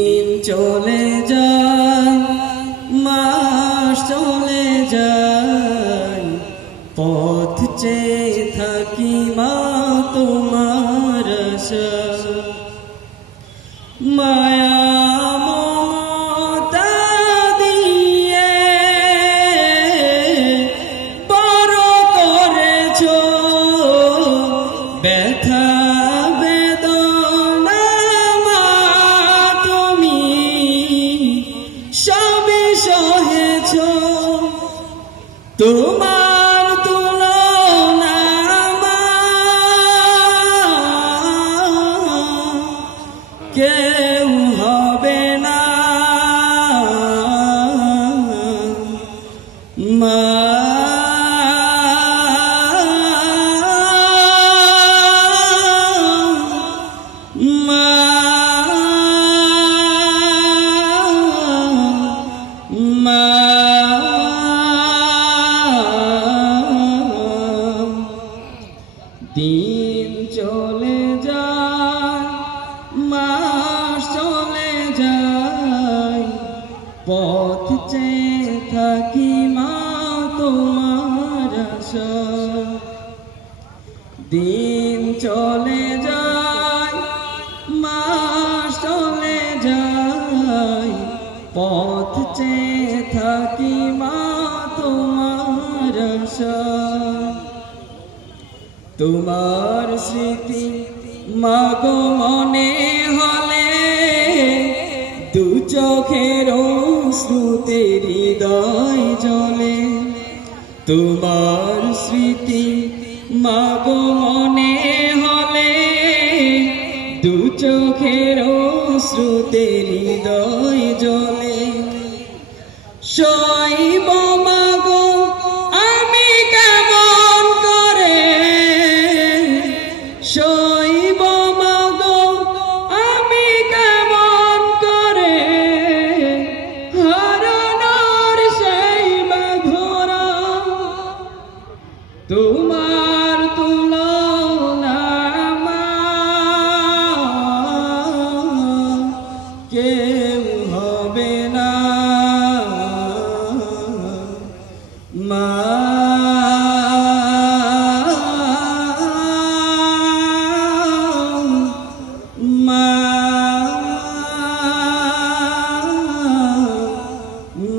দিন চলে যায়, মাস চলে যায়, পথ চেয়ে থাকি মা তোমার আশা। মায়া মমতা দিয়ে বড় করেছো, ব্যথা বেদনা মা তুমি সবই সহেছো। তোমার তুলনা মা কেউ হবে না। মা মা মা দিন চলে যায়, মাস চলে যায়, পথ চেয়ে থাকি মা তোমার আশা। দিন চলে যায়, মাস চলে যায়, পথ চেয়ে থাকি মা তোমার আশা। তোমার স্মৃতি মাগো মনে হলে দু চোখের অশ্রুতে হৃদয় জ্বলে। তোমার স্মৃতি মাগো মনে হলে দু চোখের অশ্রুতে হৃদয় জ্বলে। সইব মাগো আমি কেমন করে, সইব মাগো আমি কেমন করে, হারানোর সেই বাঁধরা। তোমার তুলনা মা কেউ হবে না। মা মা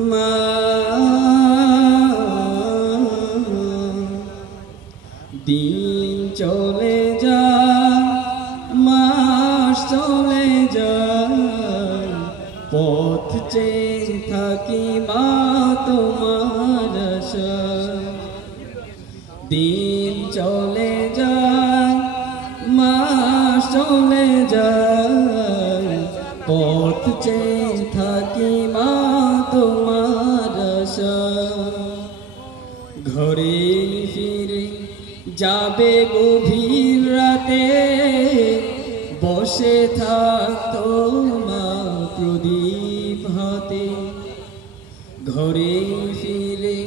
মা দিন চলে যায়, মাস চলে যায়, পথ চেয়ে থাকি মা তোমার আশা। দিন চলে যায়, মাস চলে যায়, পথ চেয়ে থাকি মা তোমার আশা। ঘরে ফিরে যাবে গভীর রাতে, বসে থাকতো মা প্রদীপ হাতে। ঘরে ফিরে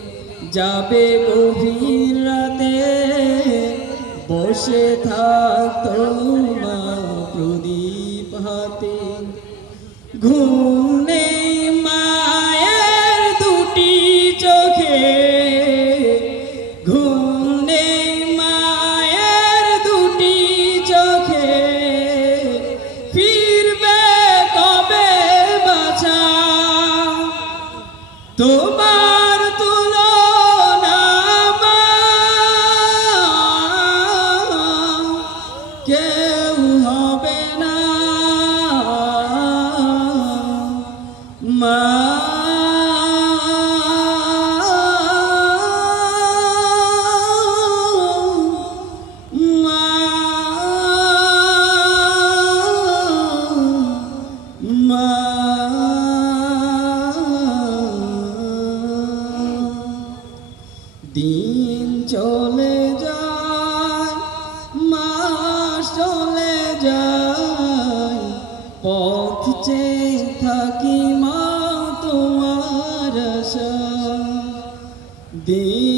যাবে গভীর রাতে, বসে থাকতো মা প্রদীপ হাতে। ঘুম নেই মায়ের দুটি চোখে, ঘুম নেই মায়ের দুটি চোখে, ফিরবে কবে বাছা। তোমার তুলনা মা কেউ হবে না। মা দিন চলে যায়, মাস চলে যায়, পথ চেয়ে থাকি মা তোমার আশা। দিন